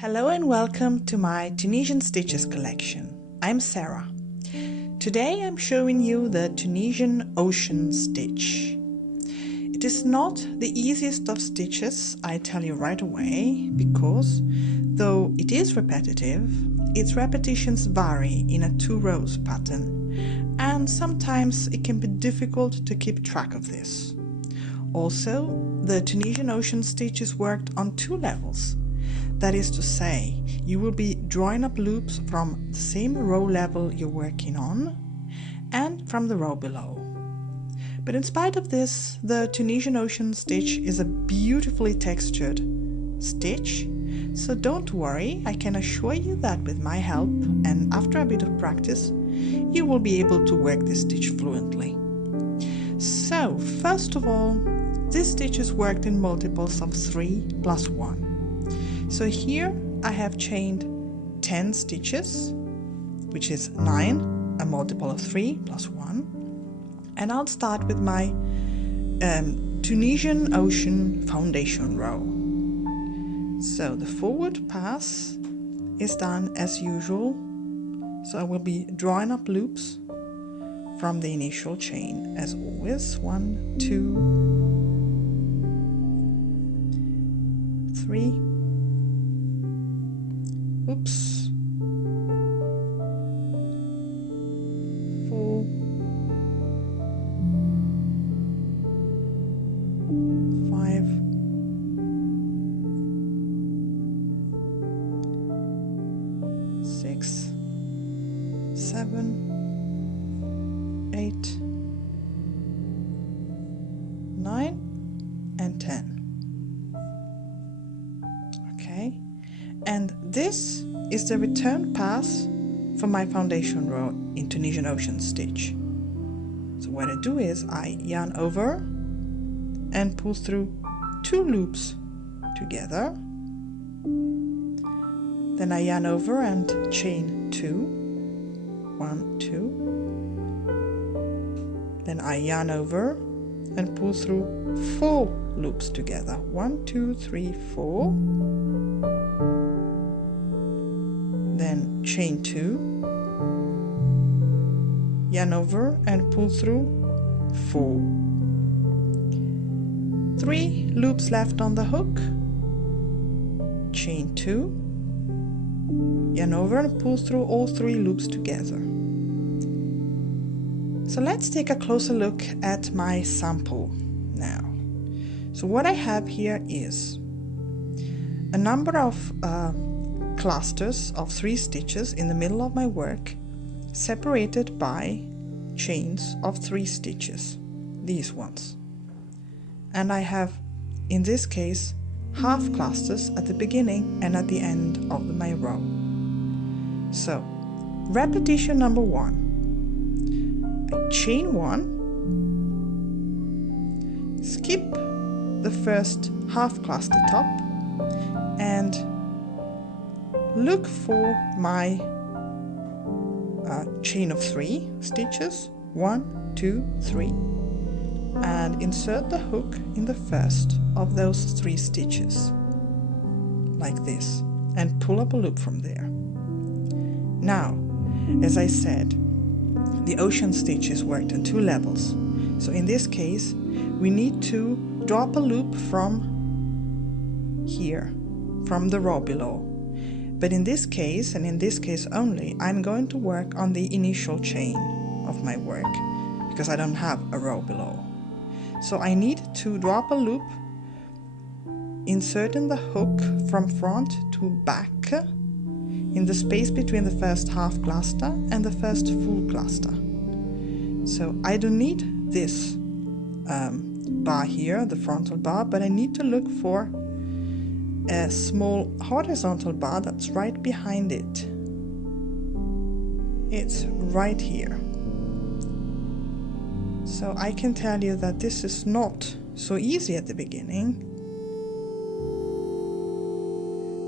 Hello and welcome to my Tunisian stitches collection. I'm Sarah. Today I'm showing you the Tunisian ocean stitch. It is not the easiest of stitches, I tell you right away, because though it is repetitive, its repetitions vary in a 2 rows pattern, and sometimes it can be difficult to keep track of this. Also, the Tunisian ocean stitch is worked on 2 levels. That is to say, you will be drawing up loops from the same row level you're working on and from the row below. But in spite of this, the Tunisian ocean stitch is a beautifully textured stitch, so don't worry, I can assure you that with my help and after a bit of practice, you will be able to work this stitch fluently. So, first of all, this stitch is worked in multiples of 3 plus 1. So here I have chained 10 stitches, which is 9, a multiple of 3 plus 1. And I'll start with my Tunisian ocean foundation row. So the forward pass is done as usual. So I will be drawing up loops from the initial chain as always. 1, 2, 3. Oops. 4, 5, 6, 7, 8, 9, and 10. Okay. And this is the return pass for my foundation row in Tunisian ocean stitch. So what I do is I yarn over and pull through 2 loops together. Then I yarn over and chain 2. 1, 2. Then I yarn over and pull through 4 loops together. 1, 2, 3, 4. Then chain 2, yarn over and pull through 4. 3 loops left on the hook, chain 2, yarn over and pull through all 3 loops together. So let's take a closer look at my sample now. So what I have here is a number of clusters of 3 stitches in the middle of my work, separated by chains of 3 stitches, these ones. And I have, in this case, half clusters at the beginning and at the end of my row. So, repetition number 1. I chain 1, skip the first half cluster top, and look for my chain of 3 stitches, 1, 2, 3, and insert the hook in the first of those 3 stitches, like this, and pull up a loop from there. Now, as I said, the ocean stitch is worked in 2 levels, so in this case we need to drop a loop from here, from the row below. But in this case, and in this case only, I'm going to work on the initial chain of my work, because I don't have a row below. So I need to drop a loop, inserting the hook from front to back in the space between the first half cluster and the first full cluster. So I don't need this bar here, the frontal bar, but I need to look for a small horizontal bar that's right behind it. It's right here. So I can tell you that this is not so easy at the beginning,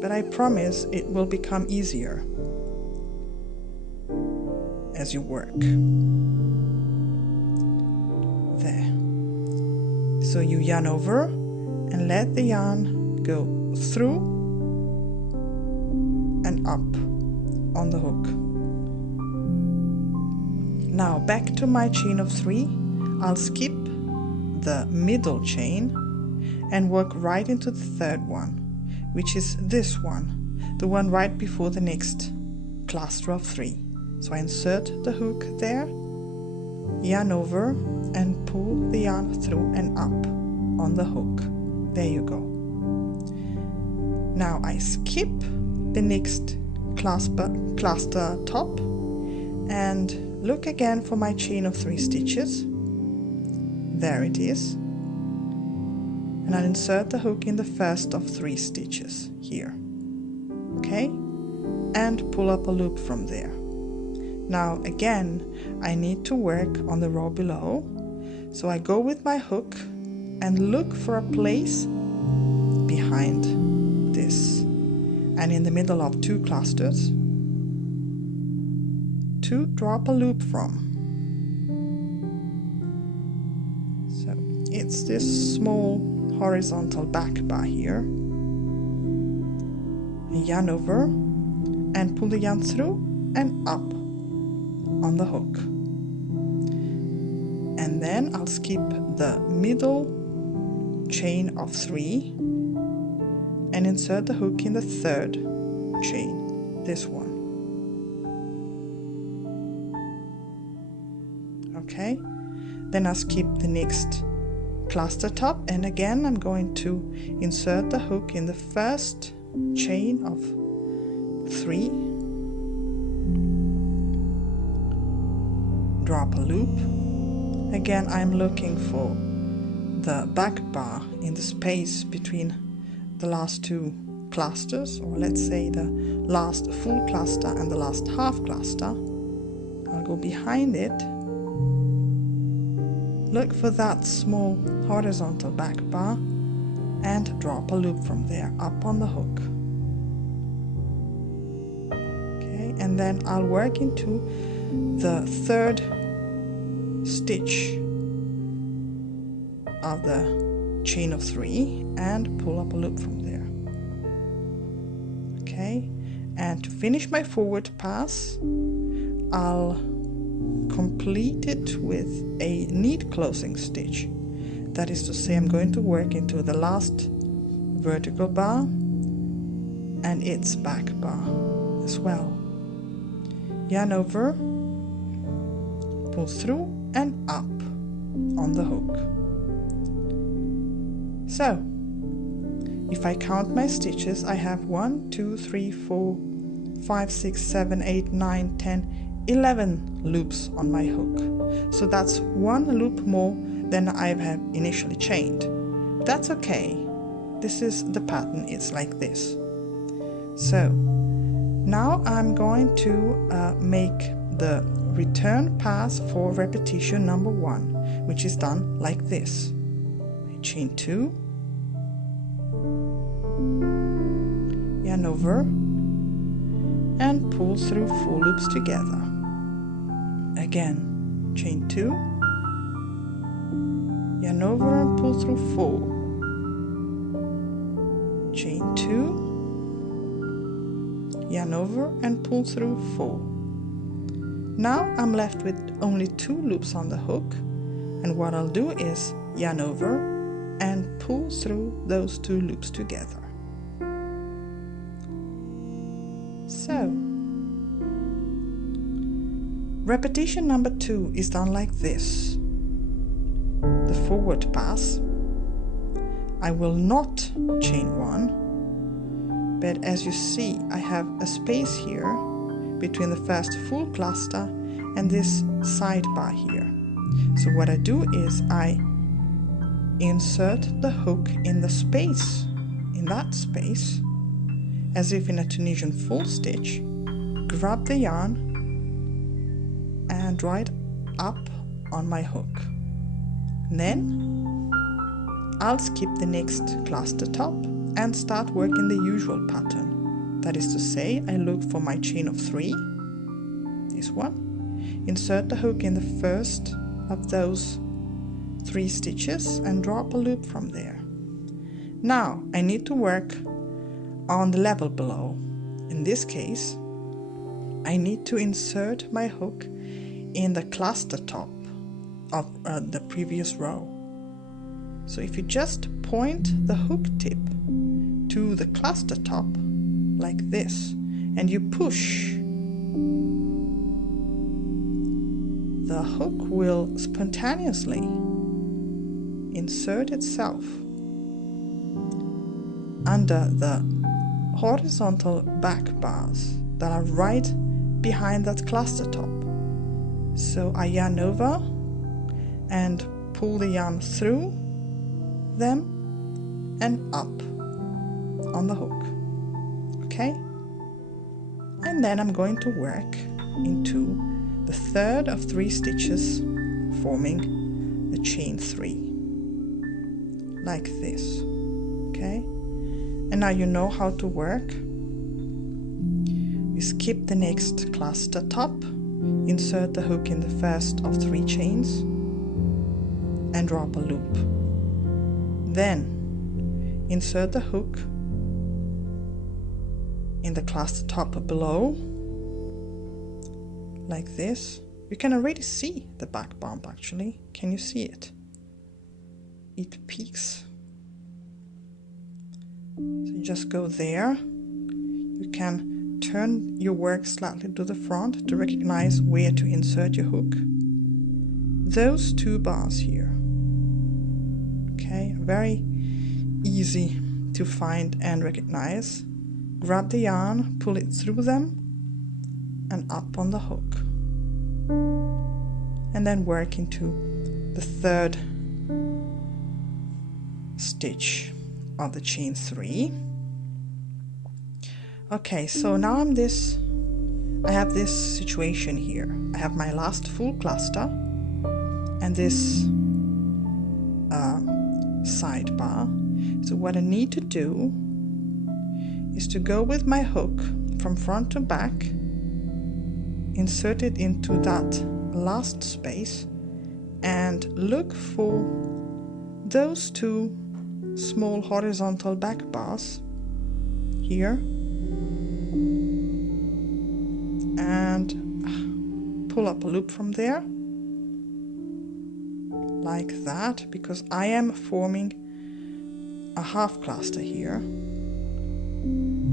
but I promise it will become easier as you work. There. So you yarn over and let the yarn go through up on the hook. Now back to my chain of 3, I'll skip the middle chain and work right into the third one, which is this one, the one right before the next cluster of 3. So I insert the hook there, yarn over and pull the yarn through and up on the hook. There you go. Now I skip the next cluster top and look again for my chain of 3 stitches. There it is. And I'll insert the hook in the first of 3 stitches here. Okay? And pull up a loop from there. Now again, I need to work on the row below. So I go with my hook and look for a place behind this and in the middle of 2 clusters to drop a loop from. So it's this small horizontal back bar here. Yarn over and pull the yarn through and up on the hook. And then I'll skip the middle chain of 3 and insert the hook in the third chain, this one. Okay, then I'll skip the next cluster top, and again I'm going to insert the hook in the first chain of 3, drop a loop. Again I'm looking for the back bar in the space between the last 2 clusters, or let's say the last full cluster and the last half cluster. I'll go behind it, look for that small horizontal back bar and drop a loop from there up on the hook. Okay, and then I'll work into the third stitch of the chain of 3 and pull up a loop from there. Okay, and to finish my forward pass, I'll complete it with a neat closing stitch. That is to say, I'm going to work into the last vertical bar and its back bar as well. Yarn over, pull through and up on the hook. So, if I count my stitches, I have 1, 2, 3, 4, 5, 6, 7, 8, 9, 10, 11 loops on my hook. So that's 1 loop more than I have initially chained. That's okay. This is the pattern, it's like this. So, now I'm going to make the return pass for repetition number 1, which is done like this. I chain 2, yarn over and pull through 4 loops together. Again, chain 2, yarn over and pull through 4, chain 2, yarn over and pull through 4. Now I'm left with only 2 loops on the hook, and what I'll do is yarn over and pull through those 2 loops together. So, repetition number 2 is done like this. The forward pass, I will not chain 1, but as you see, I have a space here between the first full cluster and this side bar here. So what I do is I insert the hook in the space, in that space, as if in a Tunisian full stitch, grab the yarn and draw it up on my hook. And then I'll skip the next cluster top and start working the usual pattern. That is to say, I look for my chain of 3, this one, insert the hook in the first of those 3 stitches and drop a loop from there. Now I need to work on the level below, in this case, I need to insert my hook in the cluster top of the previous row. So if you just point the hook tip to the cluster top like this, and you push, the hook will spontaneously insert itself under the horizontal back bars that are right behind that cluster top. So I yarn over and pull the yarn through them and up on the hook. Okay? And then I'm going to work into the third of 3 stitches, forming the chain 3 like this. Okay? And now you know how to work. We skip the next cluster top, insert the hook in the first of 3 chains and drop a loop. Then insert the hook in the cluster top below like this. You can already see the back bump actually. Can you see it? It peaks. So you just go there. You can turn your work slightly to the front to recognize where to insert your hook. Those 2 bars here. Okay, very easy to find and recognize. Grab the yarn, pull it through them and up on the hook. And then work into the third stitch of the chain 3. Okay, so now I have this situation here. I have my last full cluster and this sidebar. So what I need to do is to go with my hook from front to back, insert it into that last space and look for those 2 small horizontal back bars here and pull up a loop from there like that, because I am forming a half cluster here,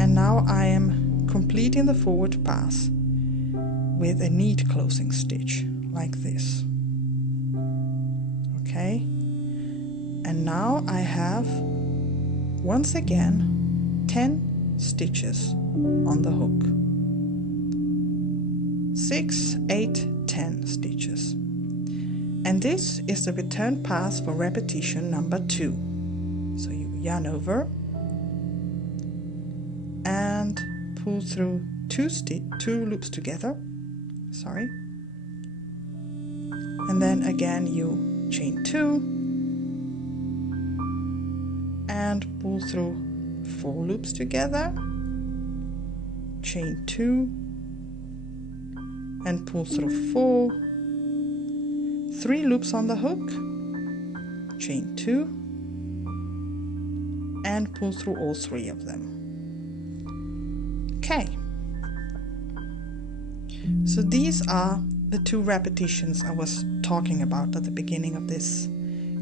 and now I am completing the forward pass with a neat closing stitch like this. Okay, and now I have once again 10 stitches on the hook. 6, 8, 10 stitches. And this is the return pass for repetition number 2. So you yarn over and pull through 2 loops together, and then again you chain 2 and pull through 4 loops together, chain 2 and pull through 4, 3 loops on the hook, chain 2 and pull through all 3 of them. Okay, so these are the 2 repetitions I was talking about at the beginning of this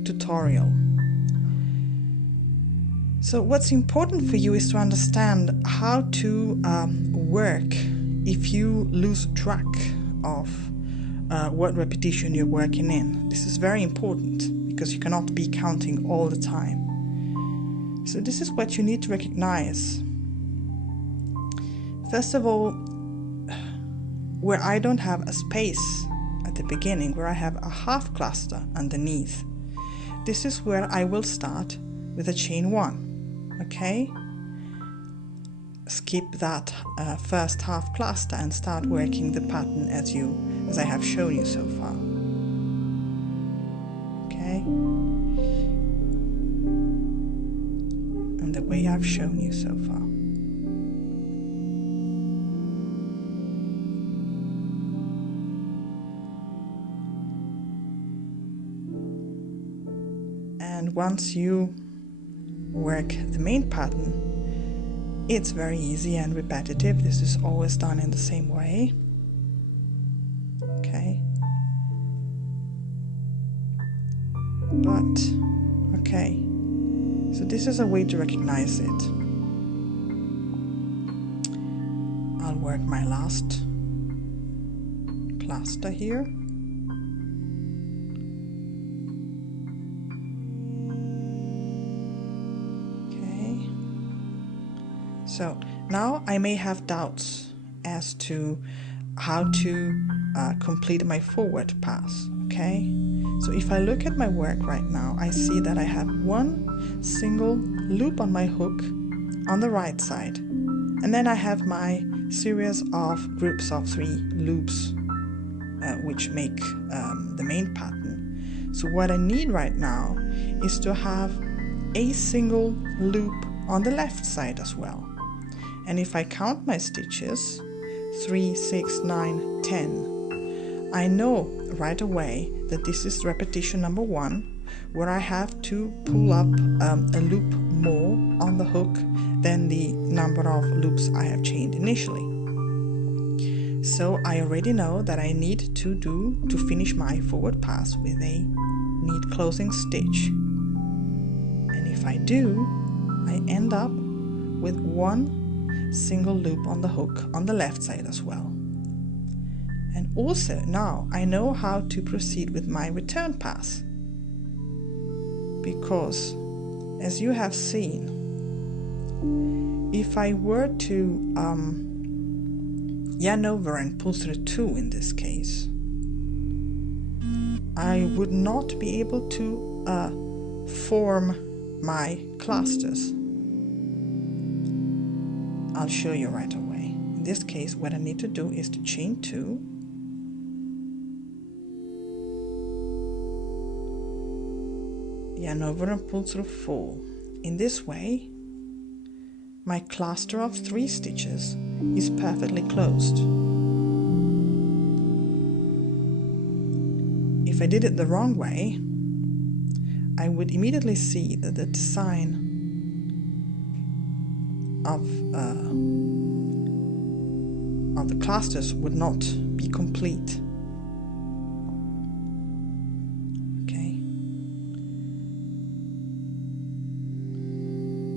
tutorial. So what's important for you is to understand how to work if you lose track of what repetition you're working in. This is very important because you cannot be counting all the time. So this is what you need to recognize. First of all, where I don't have a space at the beginning, where I have a half cluster underneath, this is where I will start with a chain 1. Okay? Skip that first half cluster and start working the pattern as I have shown you so far. Okay? And the way I've shown you so far. And once you work the main pattern, It's very easy and repetitive. This is always done in the same way. Okay. But, okay. So this is a way to recognize it. I'll work my last cluster here. Okay. So now I may have doubts as to how to complete my forward pass. Okay. So if I look at my work right now, I see that I have one single loop on my hook on the right side. And then I have my series of groups of 3 loops, which make the main pattern. So what I need right now is to have a single loop on the left side as well. And if I count my stitches, 3, 6, 9, 10, I know right away that this is repetition number 1, where I have to pull up a loop more on the hook than the number of loops I have chained initially. So I already know that I need to finish my forward pass with a neat closing stitch. And if I do, I end up with one single loop on the hook on the left side as well. And also now I know how to proceed with my return pass, because as you have seen, if I were to yarn over and pull through 2 in this case, I would not be able to form my clusters. I'll show you right away. In this case, what I need to do is to chain 2, yarn over and pull through 4. In this way, my cluster of 3 stitches is perfectly closed. If I did it the wrong way, I would immediately see that the design of the clusters would not be complete.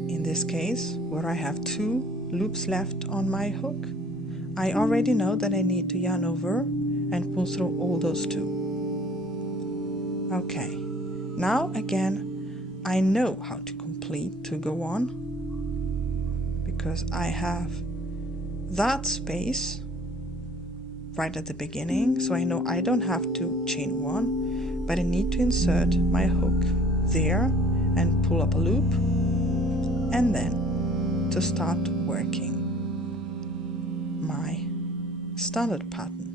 In this case, where I have 2 loops left on my hook, I already know that I need to yarn over and pull through all those 2. Okay, now again, I know how to complete, to go on, because I have that space right at the beginning, so I know I don't have to chain 1, but I need to insert my hook there and pull up a loop, and then to start working my standard pattern.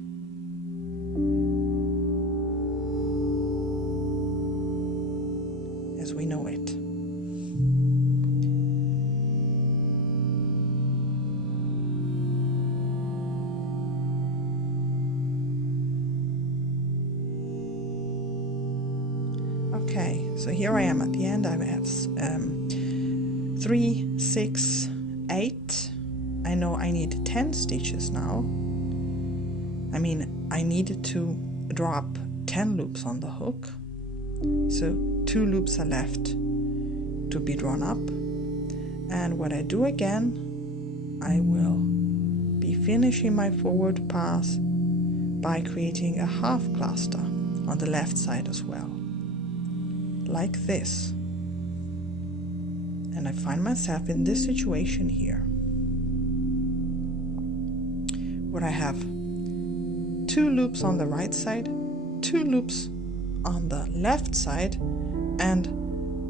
As we know it. Okay, so here I am at the end. I have 3, 6, 8. I know I need 10 stitches now. I mean, I needed to drop 10 loops on the hook. So 2 loops are left to be drawn up. And what I do again, I will be finishing my forward pass by creating a half cluster on the left side as well, like this. And I find myself in this situation here, where I have 2 loops on the right side, 2 loops on the left side, and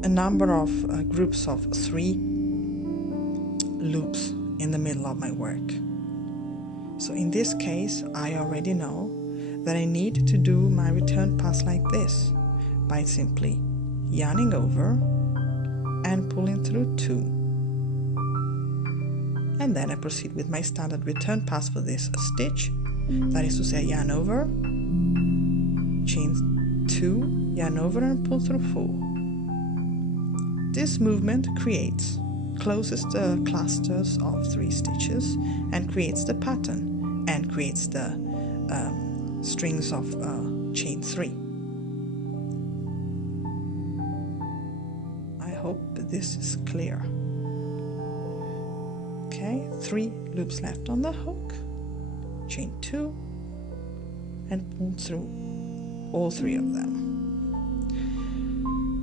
a number of groups of 3 loops in the middle of my work. So in this case, I already know that I need to do my return pass like this, by simply yarning over and pulling through 2. And then I proceed with my standard return pass for this stitch. That is to say, yarn over, chain 2, yarn over and pull through 4. This movement creates closes the clusters of 3 stitches and creates the pattern and creates the strings of chain 3. I hope this is clear. Okay, 3 loops left on the hook, chain 2, and pull through all 3 of them.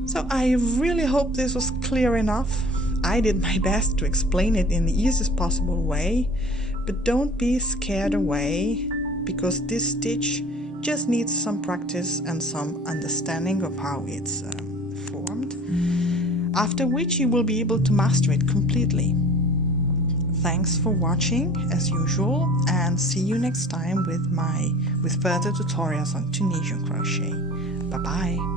So I really hope this was clear enough. I did my best to explain it in the easiest possible way, but don't be scared away, because this stitch just needs some practice and some understanding of how it's formed, after which you will be able to master it completely. Thanks for watching as usual, and see you next time with further tutorials on Tunisian crochet. Bye bye.